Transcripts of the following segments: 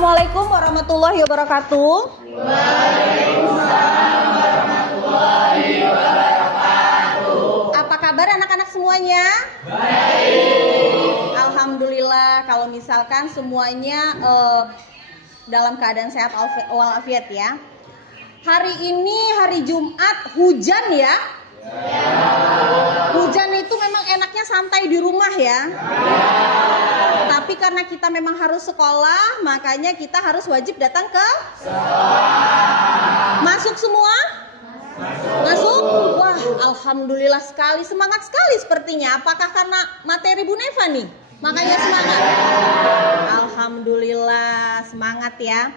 Assalamualaikum warahmatullahi wabarakatuh. Waalaikumsalam warahmatullahi wabarakatuh. Apa kabar anak-anak semuanya? Baik. Alhamdulillah kalau misalkan semuanya dalam keadaan sehat walafiat ya. Hari ini hari Jumat hujan ya. Hujan itu memang enaknya santai di rumah ya. Tapi karena kita memang harus sekolah, makanya kita harus wajib datang ke sekolah. Masuk semua? Masuk? Wah, alhamdulillah sekali, semangat sekali sepertinya. Apakah karena materi Bu Neva nih? Makanya semangat. Alhamdulillah, semangat ya.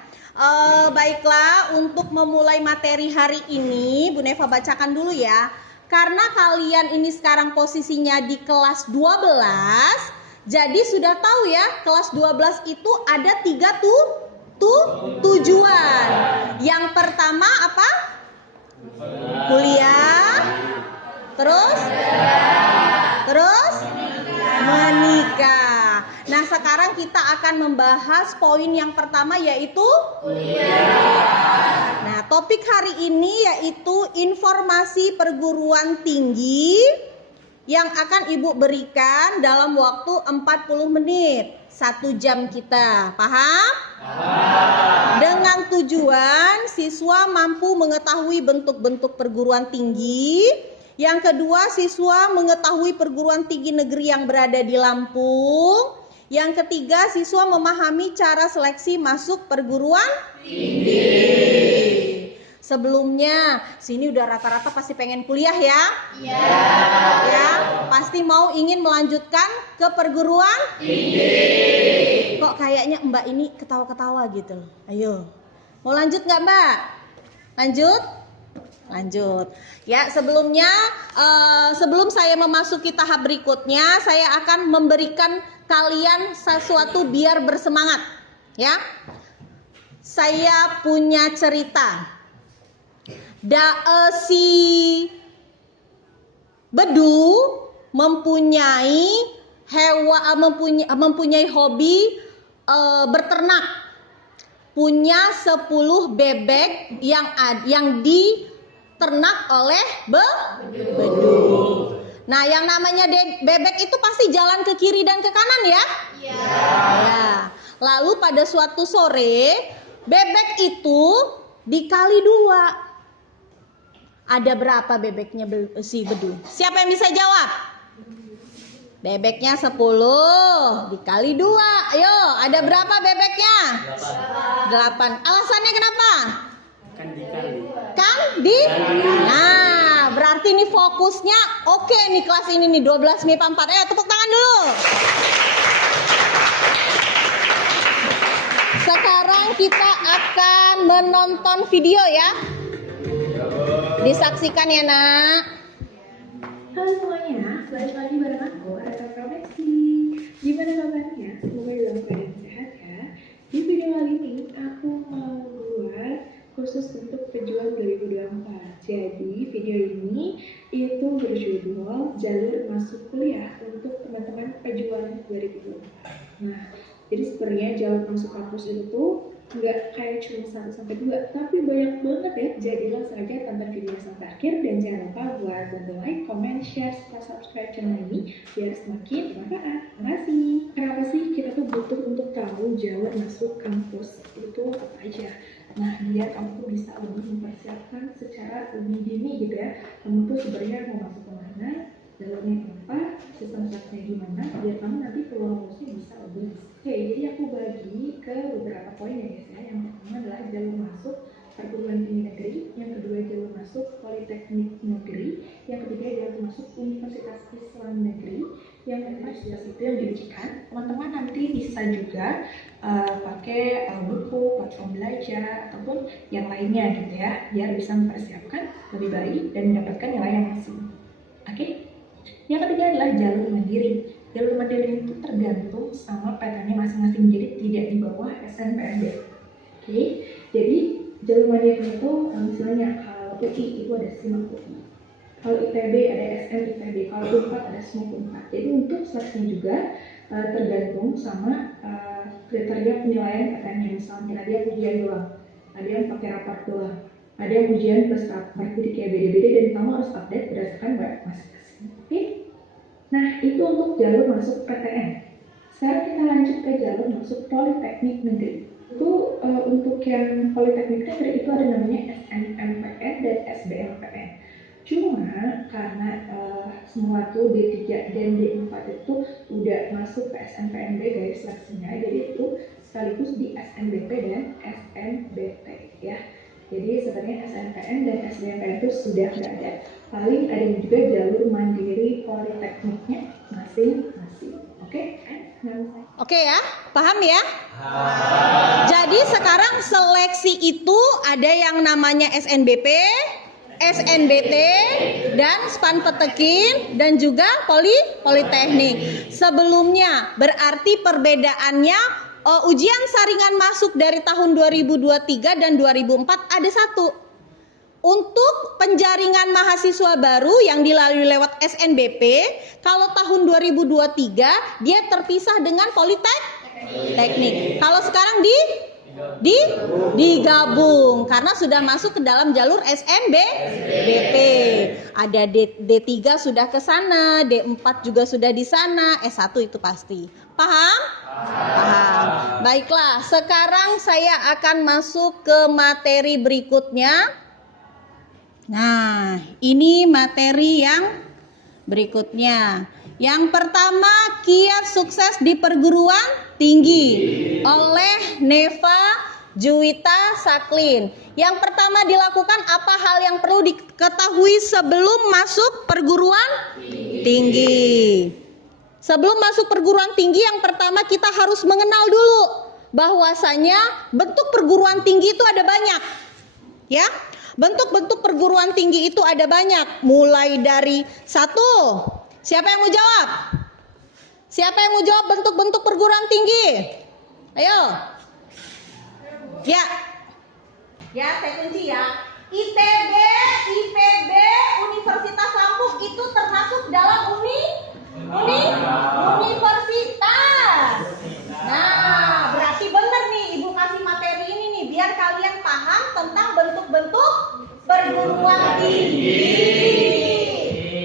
Baiklah, untuk memulai materi hari ini, Bu Neva bacakan dulu ya. Karena kalian ini sekarang posisinya di kelas 12, jadi sudah tahu ya, kelas 12 itu ada 3 tujuan. Yang pertama apa? Kuliah. Terus menikah. Nah, sekarang kita akan membahas poin yang pertama yaitu kuliah. Nah, topik hari ini yaitu informasi perguruan tinggi yang akan Ibu berikan dalam waktu 40 menit. 1 jam kita. Paham? Dengan tujuan siswa mampu mengetahui bentuk-bentuk perguruan tinggi. Yang kedua, siswa mengetahui perguruan tinggi negeri yang berada di Lampung. Yang ketiga, siswa memahami cara seleksi masuk perguruan tinggi. Sebelumnya, sini udah rata-rata pasti pengen kuliah ya? Iya. Ya, pasti mau ingin melanjutkan ke perguruan tinggi. Kok kayaknya Mbak ini ketawa-ketawa gitu loh. Ayo, mau lanjut nggak Mbak? Lanjut? Lanjut. Ya, sebelumnya sebelum saya memasuki tahap berikutnya, saya akan memberikan kalian sesuatu biar bersemangat. Ya, saya punya cerita. Si Bedu mempunyai hobi berternak. Punya 10 bebek yang diternak oleh Bedu. Nah, yang namanya bebek itu pasti jalan ke kiri dan ke kanan ya? Iya. Ya. Lalu pada suatu sore, bebek itu dikali 2. Ada berapa bebeknya si Bedu? Siapa yang bisa jawab? Bebeknya 10 dikali 2. Ayo, ada berapa bebeknya? 8. Alasannya kenapa? Nah, berarti ini fokusnya oke nih kelas ini nih 12 MIPA 4. Ayo tepuk tangan dulu. Sekarang kita akan menonton video ya. Disaksikan ya nak. Halo semuanya, balik lagi bareng aku, Rata Profesi. Gimana kabarnya? Semoga dalam keadaan sehat ya. Di video kali ini aku mau buat khusus untuk pejuang 2024. Jadi video ini itu berjudul jalur masuk kuliah untuk teman-teman pejuang 2024. Nah, jadi sebenarnya jalur masuk kampus itu nggak kayak cuma 1-2, tapi banyak banget ya. Jadi langsung aja tonton video sampai akhir dan jangan lupa buat bantu like, comment, share, serta subscribe channel ini biar semakin bermanfaat. Terima kasih. Kenapa sih kita tuh butuh untuk tahu jalur masuk kampus itu apa aja? Nah, biar kamu tuh bisa lebih mempersiapkan secara lebih dini gitu ya. Kamu tuh sebenarnya mau masuk kemana, jalurnya apa, sistem seleksinya gimana, biar kamu nanti keluar kampusnya bisa lebih. Oke, jadi aku bagi ke beberapa poin ya guys ya. Yang pertama adalah jalur masuk perguruan tinggi negeri, yang kedua jalur masuk politeknik negeri, yang ketiga jalur masuk Universitas Islam Negeri, yang keempat itu yang diujikan. Teman-teman nanti bisa juga pakai buku, platform belajar ataupun yang lainnya gitu ya, biar bisa mempersiapkan lebih baik dan mendapatkan nilai yang maksimum. Oke. Yang ketiga adalah jalur mandiri. Jalur mandiri itu tergantung sama PTN masing-masing, jadi tidak di bawah SNPTN. Oke, jadi jalur mandiri itu misalnya kalau UI itu ada SIMAK UI, kalau ITB ada SM ITB, kalau UNPAD ada SMUK UNPAD. Jadi untuk seleksinya juga tergantung sama dia penilaian PTN-nya. Misalnya ada yang ujian doang, ada yang pakai raport doang, ada yang ujian plus raport, jadi kayak beda-beda dan kamu harus update berdasarkan masing-masing. Oke? Nah, itu untuk jalur masuk PTN. Sekarang kita lanjut ke jalur masuk Politeknik Negeri. Itu untuk yang Politeknik Negeri itu ada namanya SNMPN dan SBMPN. Cuma karena semua tuh D3 dan D4 itu udah masuk ke SNPNB guys seleksinya, jadi itu sekaligus di SNBP dan SNBT ya. Jadi sebenarnya SNPN dan SBMPN itu sudah nggak ada. Paling ada juga jalur mandiri politekniknya masing-masing. Oke? Oke ya, paham ya? Jadi sekarang seleksi itu ada yang namanya SNBP, SNBT, dan SPAN Petekin, dan juga Politeknik. Sebelumnya berarti perbedaannya ujian saringan masuk dari tahun 2023 dan 2004 ada satu. Untuk penjaringan mahasiswa baru yang dilalui lewat SNBP, kalau tahun 2023 dia terpisah dengan Politeknik. Kalau sekarang digabung karena sudah masuk ke dalam jalur SNBP. Ada D3 sudah ke sana, D4 juga sudah di sana, S1 itu pasti. Paham? Paham. Baiklah, sekarang saya akan masuk ke materi berikutnya. Nah, ini materi yang berikutnya. Yang pertama, kiat sukses di perguruan tinggi oleh Neva Juwita Saklin. Yang pertama dilakukan apa hal yang perlu diketahui sebelum masuk perguruan tinggi? Sebelum masuk perguruan tinggi, yang pertama kita harus mengenal dulu bahwasanya bentuk perguruan tinggi itu ada banyak. Ya. Bentuk-bentuk perguruan tinggi itu ada banyak, mulai dari satu. Siapa yang mau jawab? Siapa yang mau jawab bentuk-bentuk perguruan tinggi? Ayo. Ya. Ya, saya kunci ya. ITB, IPB, Universitas Lampung itu termasuk dalam universitas. Nah, berarti benar nih Ibu kasih materi ini nih biar kalian paham tentang bentuk-bentuk perguruan tinggi.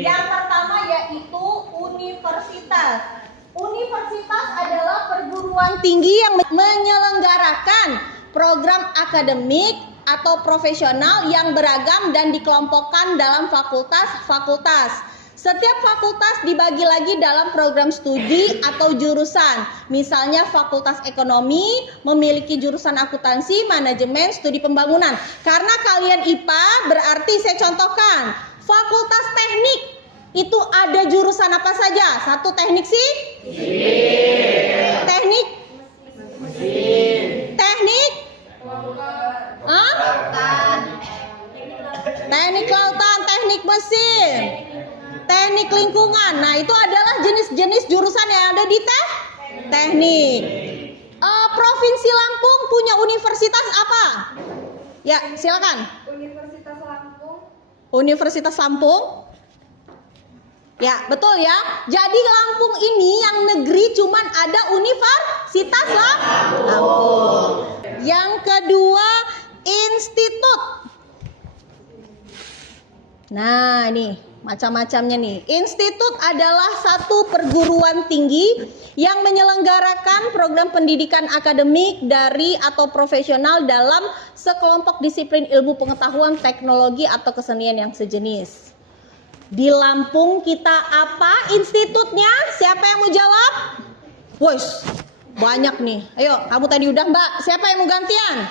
Yang pertama yaitu universitas. Universitas adalah perguruan tinggi yang menyelenggarakan program akademik atau profesional yang beragam dan dikelompokkan dalam fakultas-fakultas. Setiap fakultas dibagi lagi dalam program studi atau jurusan. Misalnya Fakultas Ekonomi memiliki jurusan akuntansi, manajemen, studi pembangunan. Karena kalian IPA, berarti saya contohkan. Fakultas Teknik itu ada jurusan apa saja? Satu teknik sih? Teknik? Teknik? Teknik lautan, teknik mesin, teknik lingkungan. Nah, itu adalah jenis-jenis jurusan yang ada di teknik. Provinsi Lampung punya universitas apa? Ya, silakan. Universitas Lampung. Universitas Lampung. Ya, betul ya. Jadi Lampung ini yang negeri cuman ada Universitas Lampung. Yang kedua, institut. Nah, ini macam-macamnya nih. Institut adalah satu perguruan tinggi yang menyelenggarakan program pendidikan akademik dari atau profesional dalam sekelompok disiplin ilmu pengetahuan, teknologi atau kesenian yang sejenis. Di Lampung kita apa institutnya? Siapa yang mau jawab? Wos, banyak nih. Ayo, kamu tadi udah Mbak. Siapa yang mau gantian?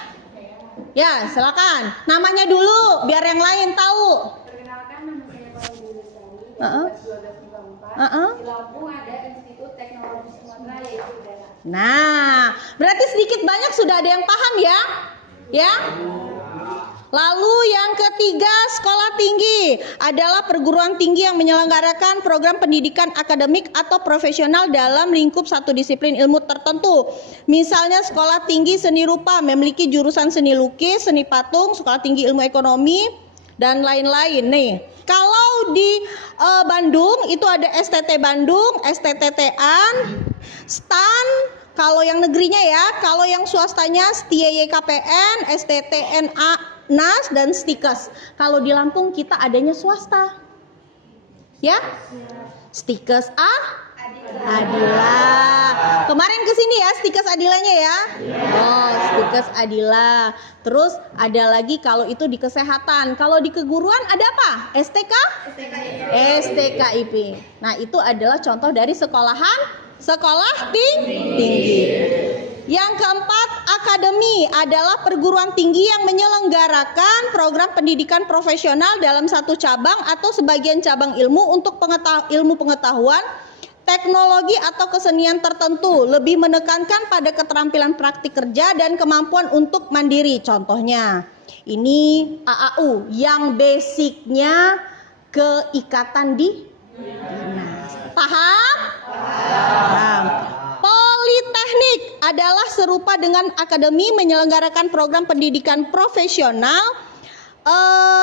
Ya, silakan. Namanya dulu biar yang lain tahu. Perkenalkan, nama saya Paulina Lestari. Uh-uh. 1234. Di Lampung ada Institut Teknologi Sumatera yaitu UDARA. Nah, berarti sedikit banyak sudah ada yang paham ya? Ya? Lalu yang ketiga, sekolah tinggi adalah perguruan tinggi yang menyelenggarakan program pendidikan akademik atau profesional dalam lingkup satu disiplin ilmu tertentu. Misalnya sekolah tinggi seni rupa memiliki jurusan seni lukis, seni patung, sekolah tinggi ilmu ekonomi, dan lain-lain nih. Kalau di Bandung itu ada STT Bandung, STTT-an, STAN, Kalau yang negerinya ya, kalau yang swastanya STIA YKPN, STTNA, NAS, dan Stikes. Kalau di Lampung kita adanya swasta. Ya? Stikes Adila. Kemarin kesini ya Stikes Adilanya ya. Oh, Stikes Adila. Terus ada lagi kalau itu di kesehatan. Kalau di keguruan ada apa? STKIP. Nah, itu adalah contoh dari sekolah tinggi. Yang keempat, akademi adalah perguruan tinggi yang menyelenggarakan program pendidikan profesional dalam satu cabang atau sebagian cabang ilmu untuk ilmu pengetahuan, teknologi atau kesenian tertentu, lebih menekankan pada keterampilan praktik kerja dan kemampuan untuk mandiri. Contohnya, ini AAU yang basicnya keikatan di dinas. Paham? Paham. Politeknik adalah serupa dengan akademi menyelenggarakan program pendidikan profesional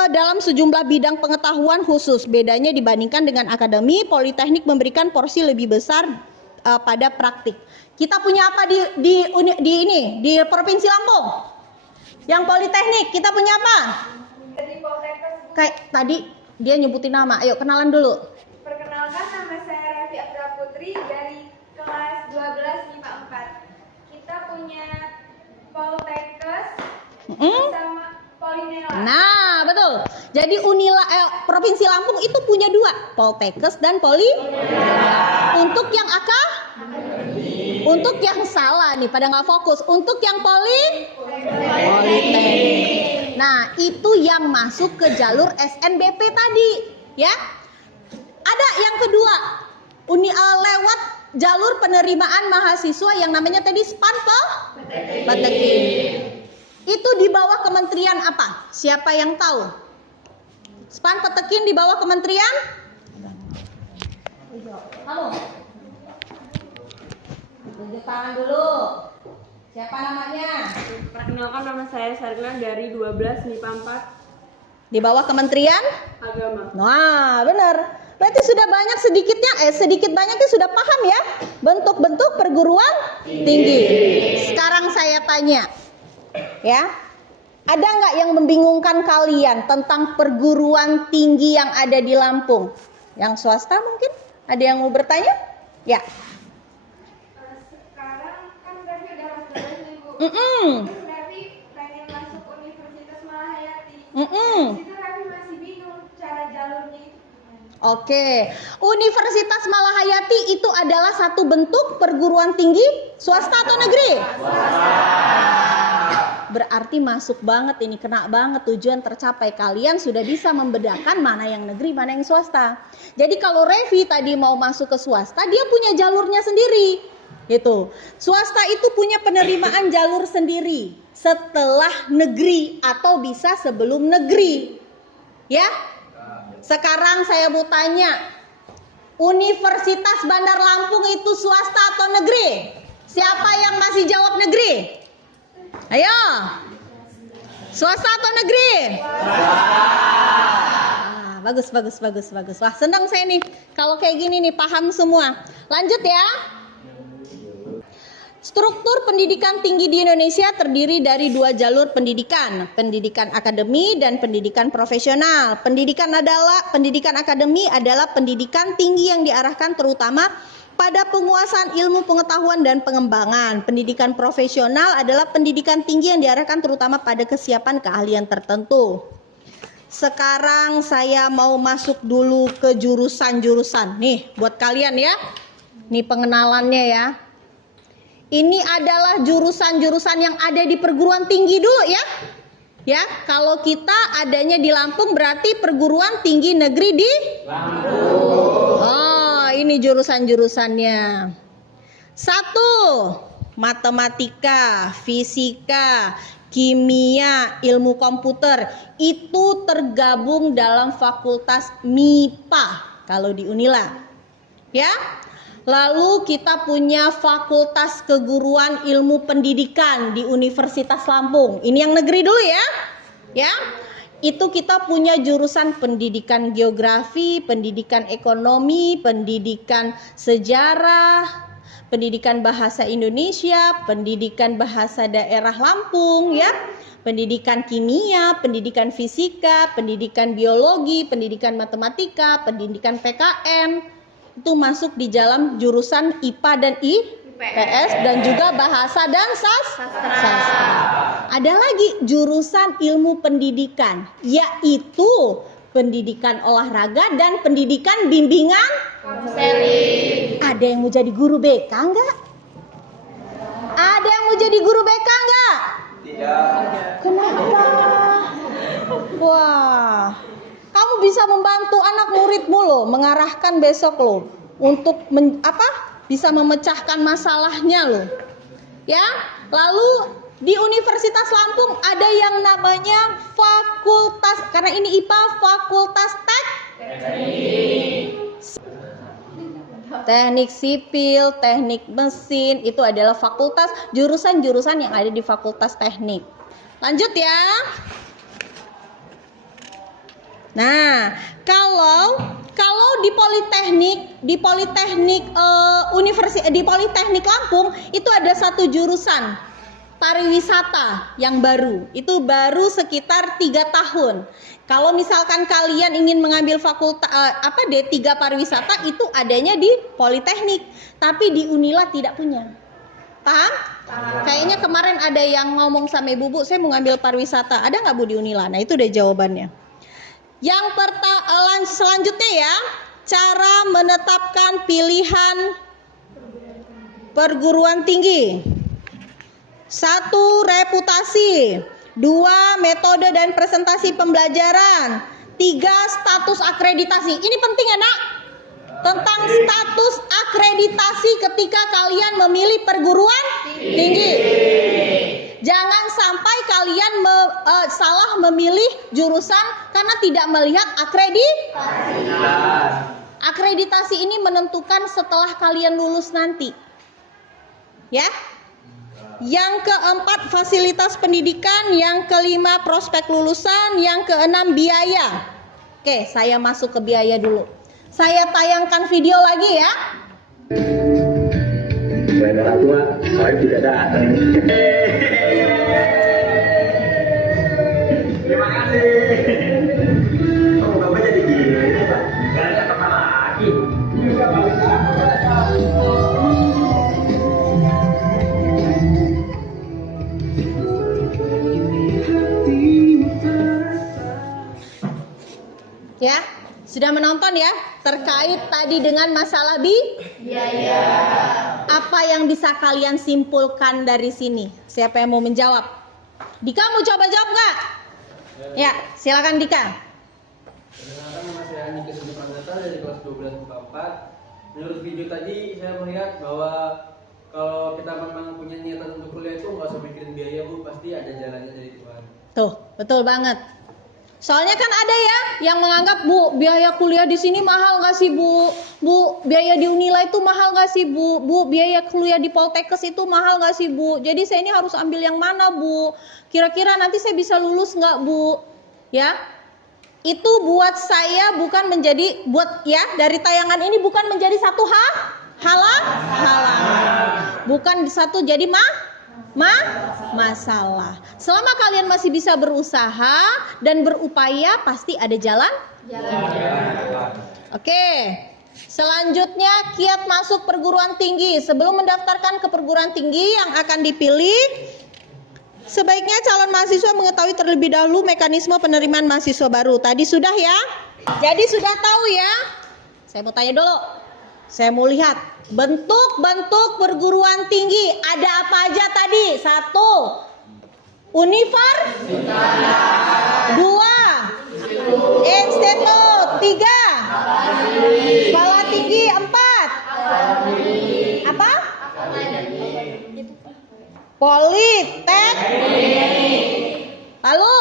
dalam sejumlah bidang pengetahuan khusus. Bedanya dibandingkan dengan akademi, politeknik memberikan porsi lebih besar pada praktik. Kita punya apa di Provinsi Lampung? Yang politeknik kita punya apa? Kayak tadi dia nyebutin nama. Ayo kenalan dulu. Perkenalkan, nama saya Revi Abdul Putri dari kelas 12 MIPA 4. Kita punya Poltekkes sama Polinela. Nah, betul. Jadi Provinsi Lampung itu punya dua, Poltekkes dan Polinela. Untuk yang untuk yang salah nih, pada nggak fokus. Untuk yang Politeknik. Nah, itu yang masuk ke jalur SNBP tadi, ya. Ada yang kedua, lewat jalur penerimaan mahasiswa yang namanya tadi Spanpetekin. Itu di bawah kementerian apa? Siapa yang tahu? Spanpetekin di bawah kementerian? Kamu? Tunjuk tangan dulu. Siapa namanya? Perkenalkan, nama saya Sarina dari 12 MIPA 4. Di bawah kementerian? Agama. Nah, benar. Berarti sudah banyak sedikit banyaknya sudah paham ya bentuk-bentuk perguruan tinggi. Sekarang saya tanya, ya, ada nggak yang membingungkan kalian tentang perguruan tinggi yang ada di Lampung? Yang swasta mungkin? Ada yang mau bertanya? Ya. sekarang kan Revi udah masuk nih, Bu. Terus Revi pengen masuk Universitas Malahayati. Itu Revi masih bingung cara jalurnya itu. Oke, Universitas Malahayati itu adalah satu bentuk perguruan tinggi swasta atau negeri? Berarti masuk banget ini, kena banget, tujuan tercapai. Kalian sudah bisa membedakan mana yang negeri, mana yang swasta. Jadi kalau Revi tadi mau masuk ke swasta, dia punya jalurnya sendiri. Gitu. Swasta itu punya penerimaan jalur sendiri setelah negeri atau bisa sebelum negeri. Ya? Sekarang saya mau tanya, Universitas Bandar Lampung itu swasta atau negeri? Siapa yang masih jawab negeri? Ayo, swasta atau negeri? Bagus. Wah, senang saya nih kalau kayak gini nih, paham semua. Lanjut ya. Struktur pendidikan tinggi di Indonesia terdiri dari dua jalur pendidikan, pendidikan akademi dan pendidikan profesional. Pendidikan akademi adalah pendidikan tinggi yang diarahkan terutama pada penguasaan ilmu pengetahuan dan pengembangan. Pendidikan profesional adalah pendidikan tinggi yang diarahkan terutama pada kesiapan keahlian tertentu. Sekarang saya mau masuk dulu ke jurusan-jurusan. Nih, buat kalian ya. Nih pengenalannya ya. Ini adalah jurusan-jurusan yang ada di perguruan tinggi dulu ya. Ya, kalau kita adanya di Lampung berarti perguruan tinggi negeri di Lampung. Oh, ini jurusan-jurusannya. 1. Matematika, fisika, kimia, ilmu komputer. Itu tergabung dalam fakultas MIPA kalau di Unila. Ya. Lalu kita punya Fakultas Keguruan Ilmu Pendidikan di Universitas Lampung. Ini yang negeri dulu ya. Ya. Itu kita punya jurusan pendidikan geografi, pendidikan ekonomi, pendidikan sejarah, pendidikan bahasa Indonesia, pendidikan bahasa daerah Lampung ya, pendidikan kimia, pendidikan fisika, pendidikan biologi, pendidikan matematika, pendidikan PKN. Itu masuk di dalam jurusan IPA dan IPS dan juga bahasa dan sastra. Ada lagi jurusan ilmu pendidikan, yaitu pendidikan olahraga dan pendidikan bimbingan konseling. Ada yang mau jadi guru BK enggak? Ada yang mau jadi guru BK enggak? Tidak. Kenapa? Wah, kamu bisa membantu anak muridmu loh, mengarahkan besok loh untuk bisa memecahkan masalahnya loh. Ya, lalu di Universitas Lampung ada yang namanya fakultas, karena ini IPA, fakultas teknik sipil, teknik mesin, itu adalah fakultas, jurusan-jurusan yang ada di fakultas teknik. Lanjut ya. Nah, kalau di Politeknik Lampung itu ada satu jurusan pariwisata yang baru. Itu baru sekitar 3 tahun. Kalau misalkan kalian ingin mengambil fakultas D3 pariwisata, itu adanya di Politeknik, tapi di Unila tidak punya. Paham? Kayaknya kemarin ada yang ngomong sama Ibu, Bu, saya mau ngambil pariwisata. Ada nggak Bu di Unila? Nah, itu udah jawabannya. Yang selanjutnya ya, cara menetapkan pilihan perguruan tinggi. 1. Reputasi. 2. Metode dan presentasi pembelajaran. 3. Status akreditasi. Ini penting ya nak? Tentang status akreditasi ketika kalian memilih perguruan tinggi. Jangan sampai kalian salah memilih jurusan karena tidak melihat akreditasi. Akreditasi ini menentukan setelah kalian lulus nanti. Ya. Yang keempat, fasilitas pendidikan. Yang kelima, prospek lulusan. Yang keenam, biaya. Oke, saya masuk ke biaya dulu. Saya tayangkan video lagi ya. Selain orang tua, saya juga datang. Terima kasih. Oh, Bapak jadi gini, Pak. Gak ada kemana lagi. Ya, sudah menonton ya terkait tadi dengan masalah biaya. Apa yang bisa kalian simpulkan dari sini? Siapa yang mau menjawab? Dika mau coba jawab nggak? Ya, silakan Dika. Perkenalkan, nama saya Andika Sudipanata dari kelas 12 IPA 4. Menurut video tadi saya melihat bahwa kalau kita memang punya niatan untuk kuliah itu nggak usah mikirin biaya Bu, pasti ada jalannya dari Tuhan. Tuh, betul banget. Soalnya kan ada ya yang menganggap, Bu, biaya kuliah di sini mahal nggak sih Bu? Bu, biaya di Unila itu mahal nggak sih Bu? Bu, biaya kuliah di Poltekkes itu mahal nggak sih Bu? Jadi saya ini harus ambil yang mana Bu? Kira-kira nanti saya bisa lulus nggak Bu? Ya, itu buat saya bukan menjadi, dari tayangan ini bukan menjadi satu halangan. Bukan satu jadi masalah. Selama kalian masih bisa berusaha dan berupaya, pasti ada jalan. Oke. Selanjutnya, kiat masuk perguruan tinggi. Sebelum mendaftarkan ke perguruan tinggi yang akan dipilih, sebaiknya calon mahasiswa mengetahui terlebih dahulu mekanisme penerimaan mahasiswa baru. Tadi sudah ya? Jadi sudah tahu ya? Saya mau tanya dulu. Saya mau lihat bentuk-bentuk perguruan tinggi. Ada apa aja tadi? 1. Universitas. 2. Institut. 3. Sekolah tinggi. 4. Apa? Politeknik. Lalu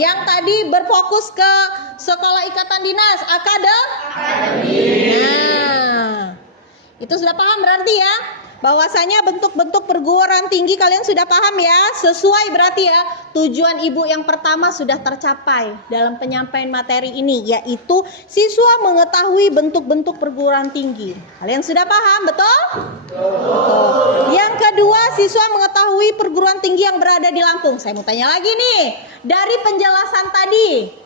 yang tadi berfokus ke sekolah ikatan dinas, akademi. Nah, itu sudah paham berarti ya. Bahwasanya bentuk-bentuk perguruan tinggi kalian sudah paham ya? Sesuai berarti ya, tujuan ibu yang pertama sudah tercapai dalam penyampaian materi ini, yaitu siswa mengetahui bentuk-bentuk perguruan tinggi. Kalian sudah paham, betul? Betul. Yang kedua, siswa mengetahui perguruan tinggi yang berada di Lampung. Saya mau tanya lagi nih, dari penjelasan tadi,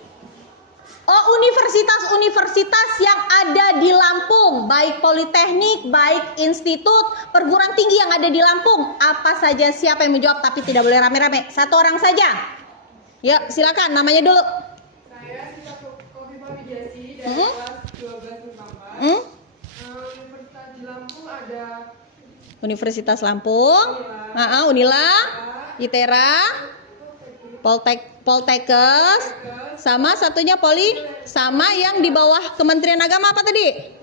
universitas-universitas yang ada di Lampung, baik politeknik, baik institut, perguruan tinggi yang ada di Lampung, apa saja? Siapa yang menjawab? Tapi tidak boleh rame-rame, satu orang saja. Ya, silakan, namanya dulu. Saya Sita Kofifa Widiasi dari kelas 12 MIPA 4. Universitas di Lampung ada Universitas Lampung, Unila, ITERA, Poltekkes, sama satunya sama yang di bawah Kementerian Agama apa tadi?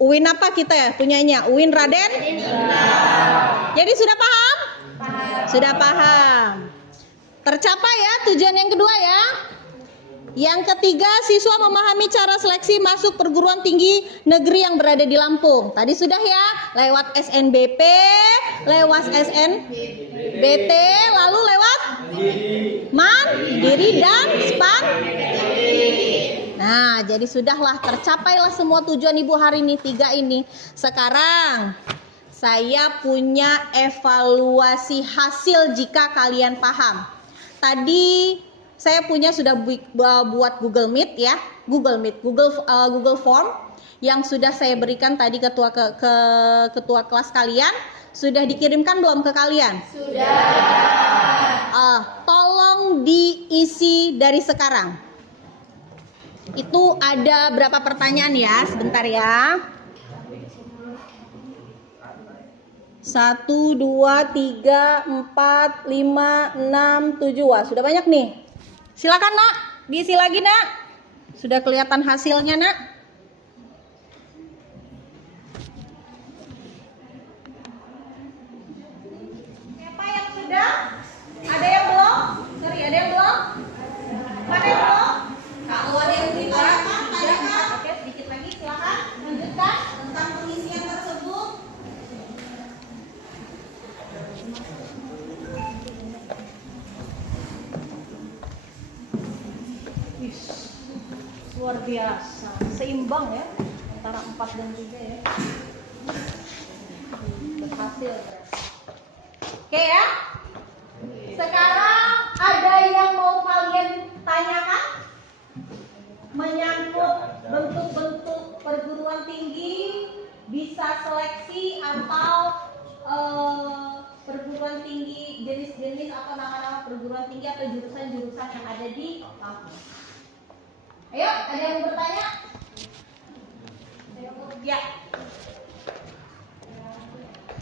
UIN apa kita ya punyanya? UIN Raden? Jadi sudah paham? Sudah paham. Tercapai ya tujuan yang kedua ya. Yang ketiga, siswa memahami cara seleksi masuk perguruan tinggi negeri yang berada di Lampung. Tadi sudah ya, lewat SNBP, lewat SNBT, lalu lewat Mandiri dan SPAN. Nah, jadi sudahlah tercapailah semua tujuan ibu hari ini, 3 ini. Sekarang saya punya evaluasi hasil jika kalian paham. Tadi saya punya sudah buat Google Meet ya, Google Form yang sudah saya berikan tadi ketua kelas kalian. Sudah dikirimkan belum ke kalian? Sudah. Tolong diisi dari sekarang. Itu ada berapa pertanyaan ya? Sebentar ya. 1, 2, 3, 4, 5, 6, 7. Wah, sudah banyak nih. Silakan nak, diisi lagi nak. Sudah kelihatan hasilnya nak. Siapa yang sudah? Ada yang belum? Sorry, ada yang belum? Mana yang belum? Kalau ada yang ditanyakan, tanyakan. Oke, sedikit lagi silakan. Lanjutkan tentang pengisian tersebut. Luar biasa, seimbang ya antara 4 dan 3 ya. Berhasil berarti. Oke ya. Sekarang ada yang mau kalian tanyakan menyangkut bentuk-bentuk perguruan tinggi, bisa seleksi atau perguruan tinggi, jenis-jenis atau nama-nama perguruan tinggi atau jurusan-jurusan yang ada di Lampung. Ayo, ada yang bertanya? Ya.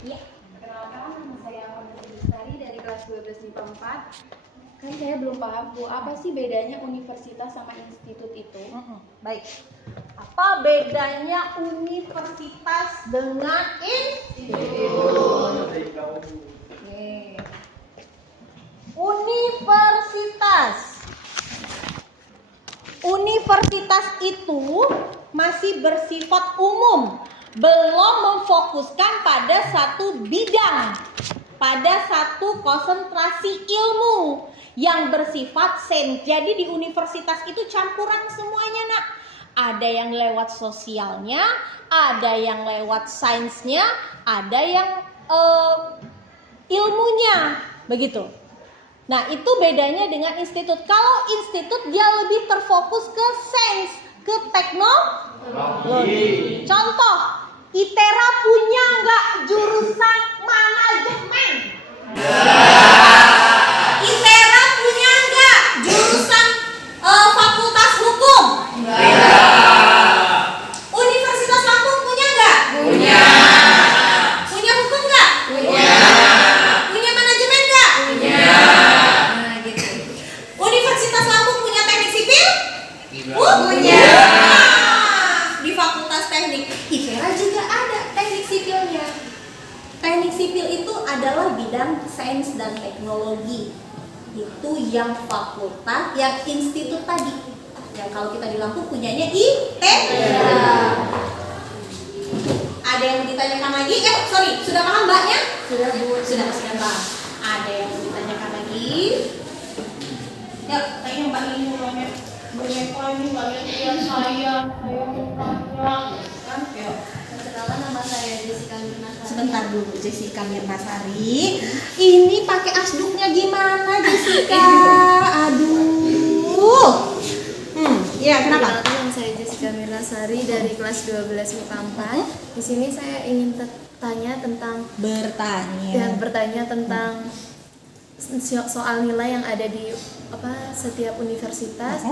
Ya. Perkenalkan, nama saya Amartya Bestari dari kelas 12 MIPA 4. Kan saya belum paham Bu, apa sih bedanya universitas sama institut itu? Baik. Apa bedanya universitas dengan institut? Oke. Universitas itu masih bersifat umum, belum memfokuskan pada satu bidang, pada satu konsentrasi ilmu yang bersifat sains. Jadi di universitas itu campuran semuanya nak. Ada yang lewat sosialnya, ada yang lewat sainsnya, ada yang ilmunya, begitu. Nah, itu bedanya dengan institut. Kalau institut dia lebih terfokus ke sains, ke teknologi. Contoh, ITERA punya nggak jurusan manajemen? ITERA punya nggak jurusan fakultas hukum? Universitas Lampung punya nggak? Punya. Punya hukum nggak? Punya. Punya manajemen nggak? Punya. Nah, gitu. Universitas Lampung punya teknik sipil? Punya. Di fakultas teknik ITERA juga ada teknik sipilnya. Teknik sipil itu adalah bidang sains dan teknologi. Itu yang fakultas, yang institut tadi. Yang kalau kita di Lampung punyanya ITERA. Ada yang mau ditanyakan lagi? Sorry, sudah paham mbaknya? Sudah Bu. Sudah paham. Ada yang mau ditanyakan lagi? Yuk, kayaknya mbak ini banyak ini banyak yang saya mau tanya. Kan, yuk. Perkenalkan, nama saya Jessica Mirnasari. Sebentar dulu Jessica Mirnasari. Ini pakai asduknya gimana Jessica? Aduh. Ya kenapa? Perkenalkan, nama saya Jessica Mirnasari dari kelas 12 MIPA 4. Di sini saya ingin bertanya tentang soal nilai yang ada di setiap universitas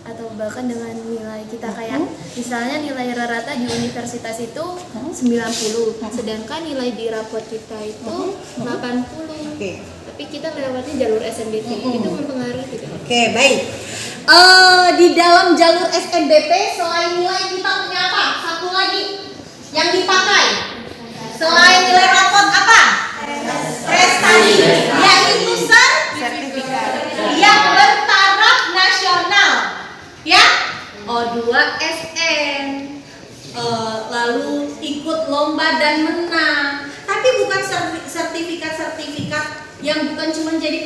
atau bahkan dengan nilai kita kayak misalnya nilai rata-rata di universitas itu 90, sedangkan nilai di rapot kita itu 80. Tapi kita melewati jalur SNBP, itu mempengaruhi tidak? Oke, baik. Di dalam jalur SNBP selain nilai kita punya apa? Satu lagi yang dipakai selain nilai rapot apa? Prestasi, yaitu sertifikat yang bertaraf nasional, ya. O2SN, lalu ikut lomba dan menang. Tapi bukan sertifikat yang bukan cuma jadi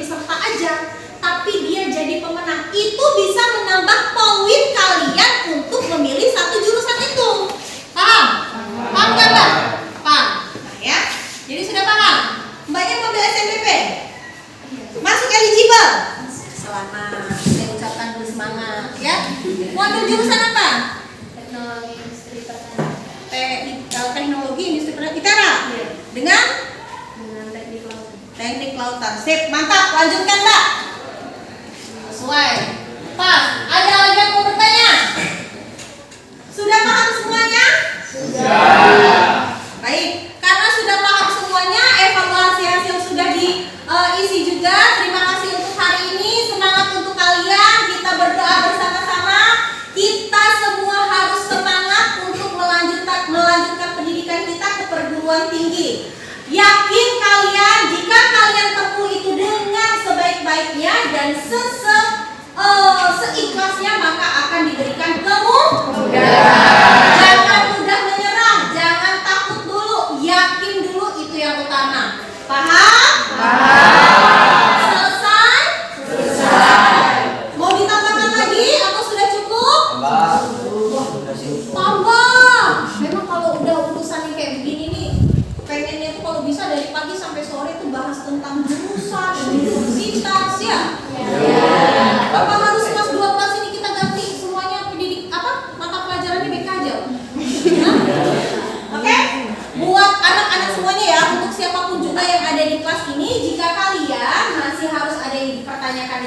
peserta aja, tapi dia jadi pemenang. Itu bisa menambah poin kalian untuk memilih satu jurusan itu. Paham? Paham nggak mbak? Paham. Nah, ya. Jadi sudah paham. Mbaknya mau ambil SNBP? Masuk eligible? Selamat. Saya ucapkan dulu semangat, ya. Mau ambil jurusan apa? Teknologi industri pertanian. Teknologi industri pertanian. ITERA? Dengan Teknik lautan. teknik lautan. Sip, mantap. Lanjutkan mbak. Sesuai. Pas. Ada lagi yang mau bertanya? Sudah paham semuanya? Sudah. Baik. Karena sudah paham semuanya, evaluasi hasil sudah diisi juga. Terima kasih untuk hari ini. Semangat untuk kalian. Kita berdoa bersama-sama. Kita semua harus semangat untuk melanjutkan pendidikan kita ke perguruan tinggi. Yakin kalian, jika kalian tempuh itu dengan sebaik-baiknya dan seikhlasnya, maka akan diberikan kemudahan. Jangan mudah menyerah, jangan takut dulu, yakin dulu, itu yang utama. Paham? Selesai? Mau ditambahkan lagi atau sudah cukup? Tambah. Memang kalau udah urusan yang kayak begini nih, pengennya tuh kalau bisa dari pagi sampai sore tuh bahas tentang jurusan, universitas, ya. Apa harus kelas 12 ini kita ganti semuanya mata pelajarannya BK aja? Oke? Buat anak-anak semuanya ya, untuk siapapun juga yang ada di kelas ini, jika kalian masih harus ada yang dipertanyakan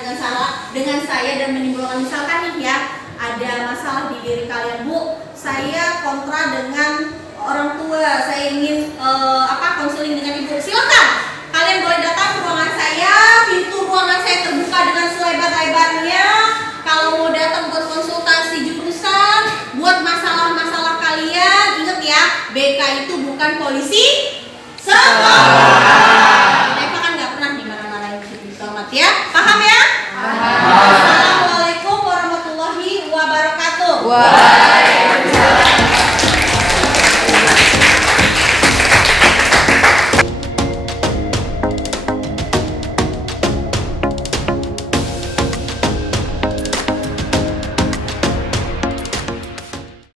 dengan saya dan menimbulkan, misalkan nih ya, ada masalah di diri kalian, Bu, saya kontra dengan orang tua, saya ingin konseling dengan ibu, silakan kalian boleh datang ke ruangan saya. Pintu ruangan saya terbuka dengan selebar-lebarnya. Kalau mau datang buat konsultasi jurusan, buat masalah-masalah kalian, ingat ya, BK itu bukan polisi sekolah. Eva kan nggak pernah dimarah-marahin gitu, selamat ya, paham ya? Assalamualaikum warahmatullahi wabarakatuh.